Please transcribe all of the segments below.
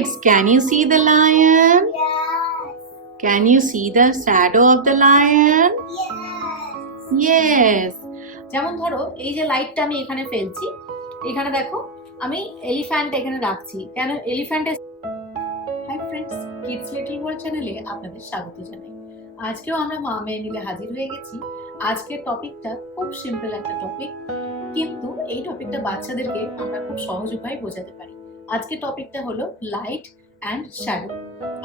Kids, can you see the lion? Yes. Can you see the shadow of the lion? Yes. Yes. যেমন ধরো এই যে লাইটটা আমি এখানে ফেলছি, এখানে দেখো আমি এলিফ্যান্ট এখানে রাখছি। কেন এলিফ্যান্টের hi friends, kids little world চ্যানেলে আপনাদের স্বাগত জানাই। আজকেও আমরা মা মেয়ে মিলে হাজির হয়ে গেছি। আজকের টপিকটা খুব সিম্পল একটা টপিক, কিন্তু এই টপিকটা বাচ্চাদেরকে আমরা খুব সহজ উপায়ে বোঝাতে পারি। আজকের টপিকটা হলো লাইট অ্যান্ড শ্যাডো।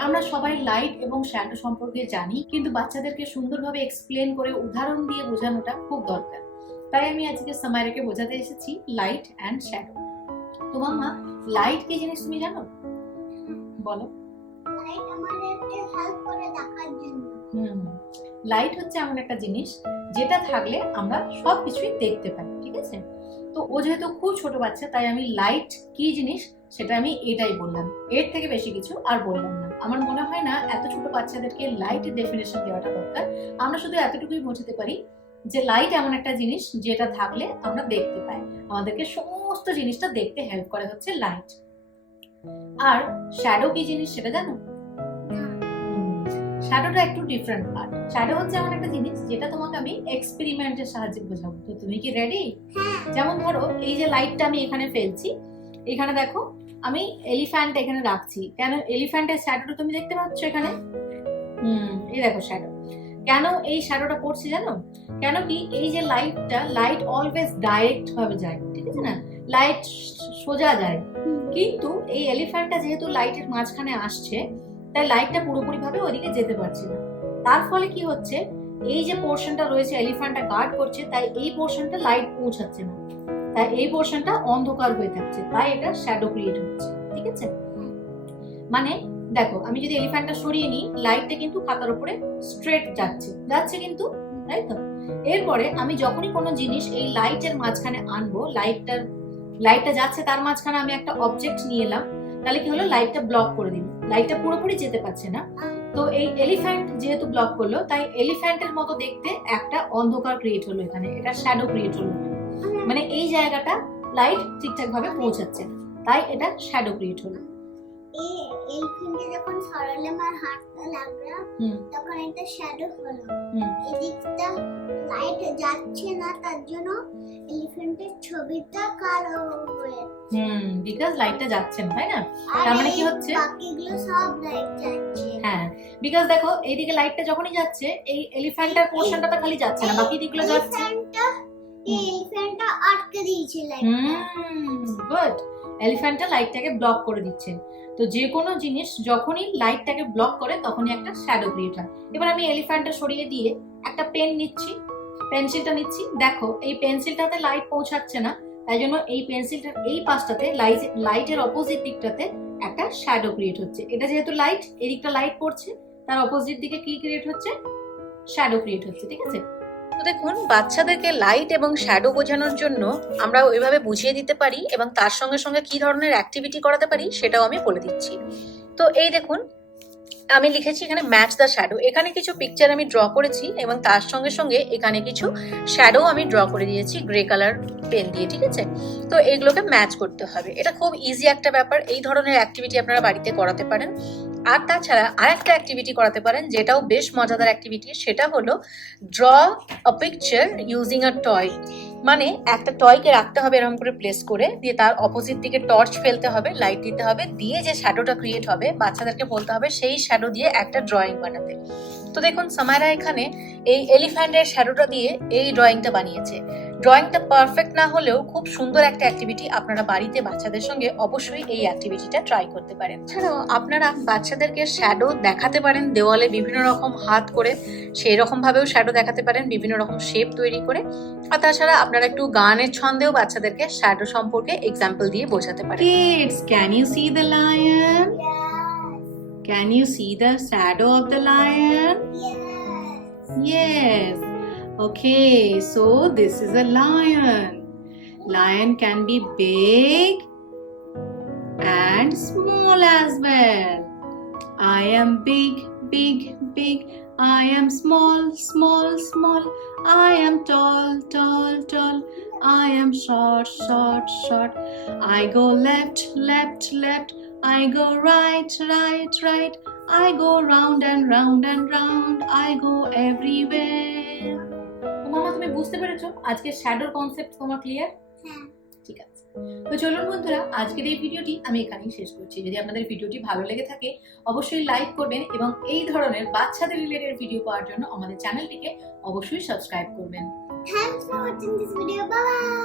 আমরা সবাই লাইট এবং শ্যাডো সম্পর্কে জানি, কিন্তু বাচ্চাদেরকে সুন্দরভাবে এক্সপ্লেন করে উদাহরণ দিয়ে বোঝানোটা খুব দরকার। তাই আমি আজকে সামাইরাকে বোঝাতে এসেছি লাইট অ্যান্ড শ্যাডো। তো মাম্মা, লাইট কি জিনিস তুমি জানো? বলো। লাইট আমাদেরকে হেল্প করে দেখার জন্য। লাইট হচ্ছে এমন একটা জিনিস যেটা থাকলে আমরা সবকিছুই দেখতে পাই, ঠিক আছে? তো ও যেহেতু খুব ছোট বাচ্চা, তাই আমি লাইট কি জিনিস সেটা আমি এটাই বললাম, এর থেকে বেশি কিছু আর বললাম না। আমার মনে হয় না এত ছোট বাচ্চাদেরকে লাইটের ডেফিনেশন দেওয়াটা দরকার। আমরা শুধু এতটুকুই বোঝাতে পারি যে লাইট এমন একটা জিনিস যেটা থাকলে আমরা দেখতে পাই, আমাদেরকে সমস্ত জিনিসটা দেখতে হেল্প করে হচ্ছে লাইট। আর শ্যাডো কি জিনিস সেটা জানো? শ্যাডোটা একটু ডিফারেন্ট পার্ট। শ্যাডো হচ্ছে এমন একটা জিনিস যেটা তোমাকে আমি এক্সপেরিমেন্টের সাহায্যে বোঝাবো। তো তুমি কি রেডি? যেমন ধরো এই যে লাইটটা আমি এখানে ফেলছি, এখানে দেখো আমি এলিফ্যান্ট এখানে রাখছি। কেন এলিফ্যান্টের শ্যাডোটা তুমি দেখতে পাচ্ছ এখানে? এই দেখো শ্যাডো। কেন এই শ্যাডোটা পড়ছে জানো? কেন কি এই যে লাইটটা, লাইট অলওয়েজ ডাইরেক্ট ভাবে যায়, ঠিক আছে না? লাইট সোজা যায়, কিন্তু এই এলিফ্যান্টটা যেহেতু লাইটের মাঝখানে আসছে, তাই লাইটটা পুরোপুরি ভাবে ওইদিকে যেতে পারছে না। তার ফলে কি হচ্ছে, এই যে পোর্শনটা রয়েছে এলিফ্যান্টটা গার্ড করছে, তাই এই পোর্শনটা লাইট পৌঁছাচ্ছে না, তাই এই পোর্শনটা অন্ধকার হয়ে থাকছে, তাই এটা শ্যাডো ক্রিয়েট হচ্ছে, ঠিক আছে? মানে দেখো, আমি যদি এলিফ্যান্টটা সরিয়ে নিই, লাইটটা কিন্তু খাতার উপরে স্ট্রেট যাচ্ছে কিন্তু, তাই তো? এরপরে আমি যখনই কোনো জিনিস এই লাইটের মাঝখানে আনবো, লাইটটা যাচ্ছে, তার মাঝখানে আমি একটা অবজেক্ট নিয়ে এলাম, তাহলে কি হলো, লাইটটা ব্লক করে দিল, লাইটটা পুরোপুরি যেতে পারছে না। তো এই এলিফ্যান্ট যেহেতু ব্লক করলো, তাই এলিফ্যান্টের মতো দেখতে একটা অন্ধকার ক্রিয়েট হলো এখানে, এটা শ্যাডো ক্রিয়েট হলো। মানে এই জায়গাটা লাইট ঠিকঠাক ভাবে পৌঁছাচ্ছে না, তাই এটা শ্যাডো ক্রিয়েট হলো। এই এলিফ্যান্টে যখন সরালে আমার হাতটা লাগলো, তখন এটা শ্যাডো হলো। এদিকটা লাইট যাচ্ছে না, তার জন্য এলিফ্যান্টের ছবিটা কালো হয়ে। বিকজ লাইটটা যাচ্ছে না, তাই না? তার মানে কি হচ্ছে, বাকিগুলো সব লাইট যাচ্ছে। হ্যাঁ, বিকজ দেখো এইদিকে লাইটটা যখনই যাচ্ছে, এই এলিফ্যান্টের পোরশনটা তো খালি যাচ্ছে না, বাকি দিকগুলো যাচ্ছে। এলিফ্যান্টটা আটকে দিয়েছে লাইটটা। গুড। এলিফ্যান্টটা লাইটটাকে ব্লক করে দিচ্ছে। তো যে কোনো জিনিস যখনই লাইটটাকে ব্লক করে, তখনই একটা শ্যাডো ক্রিয়েট হয়। এবার আমি এলিফ্যান্টটা সরিয়ে দিয়ে একটা পেন নিচ্ছি, পেন্সিলটা নিচ্ছি। দেখো এই পেন্সিলটাতে লাইট পৌঁছাচ্ছে না, তাই জন্য এই পেন্সিলটার এই পাশটাতে, লাইটের অপোজিট দিকটাতে একটা শ্যাডো ক্রিয়েট হচ্ছে। এটা যেহেতু লাইট, এদিকটা লাইট পড়ছে, তার অপোজিট দিকে কি ক্রিয়েট হচ্ছে, শ্যাডো ক্রিয়েট হচ্ছে, ঠিক আছে? তো দেখুন, বাচ্চাদেরকে লাইট এবং শ্যাডো বোঝানোর জন্য আমরা ওইভাবে বুঝিয়ে দিতে পারি, এবং তার সঙ্গে সঙ্গে কি ধরনের অ্যাক্টিভিটি করাতে পারি সেটাও আমি বলে দিচ্ছি। তো এই দেখুন, আমি লিখেছি এখানে ম্যাচ দ্য শ্যাডো। এখানে কিছু পিকচার আমি ড্র করেছি, এবং তার সঙ্গে সঙ্গে এখানে কিছু শ্যাডো আমি ড্র করে দিয়েছি গ্রে কালার পেন দিয়ে, ঠিক আছে? তো এগুলোকে ম্যাচ করতে হবে। এটা খুব ইজি একটা ব্যাপার। এই ধরনের অ্যাক্টিভিটি আপনারা বাড়িতে করাতে পারেন। আর তাছাড়া আরেকটা অ্যাক্টিভিটি করাতে পারেন, যেটাও বেশ মজাদার অ্যাক্টিভিটি, সেটা হলো draw a picture using a toy. মানে একটা টয়কে রাখতে হবে এরকম করে প্লেস করে, দিয়ে তার অপোজিট দিকে টর্চ ফেলতে হবে, লাইট দিতে হবে, দিয়ে যে শ্যাডোটা ক্রিয়েট হবে, বাচ্চাদেরকে বলতে হবে সেই শ্যাডো দিয়ে একটা ড্রয়িং বানাতে। তো দেখুন, সামাইরা এখানে এই এলিফ্যান্টের শ্যাডোটা দিয়ে এই ড্রয়িংটা বানিয়েছে। ড্রয়িংটা পারফেক্ট না হলেও খুব সুন্দর একটা অ্যাক্টিভিটি। আপনারা বাড়িতে বাচ্চাদের সঙ্গে অবশ্যই এই অ্যাক্টিভিটিটা ট্রাই করতে পারেন। এছাড়াও আপনারা বাচ্চাদেরকে শ্যাডো দেখাতে পারেন দেওয়ালে বিভিন্ন রকম হাত করে, সেই রকম ভাবেও শ্যাডো দেখাতে পারেন বিভিন্ন রকম শেপ তৈরি করে। আর তাছাড়া আপনারা একটু গানের ছন্দেও বাচ্চাদেরকে শ্যাডো সম্পর্কে এক্সাম্পল দিয়ে বোঝাতে পারেন। Kids, can you see the lion? Can you see the shadow of the lion? Yes. Okay, so this is a lion. Lion can be big and small as well. I am big, big, big. I am small, small, small. I am tall, tall, tall. I am short, short, short. I go left, left, left. I go right, right, right. I go round and round and round. I go everywhere. তো মামা তুমি বুঝতে পেরেছো আজকে শ্যাডোর concept তোমার clear? হ্যাঁ। ঠিক আছে, তো চলুন বন্ধুরা, আজকের এই ভিডিওটি আমি এখানেই শেষ করছি। যদি আপনাদের ভিডিওটি ভালো লেগে থাকে অবশ্যই লাইক করবেন এবং এই ধরনের বাচ্চাদের রিলেটেড ভিডিও পাওয়ার জন্য আমাদের চ্যানেলটিকে অবশ্যই সাবস্ক্রাইব করবেন। Thanks for watching this video. Bye bye.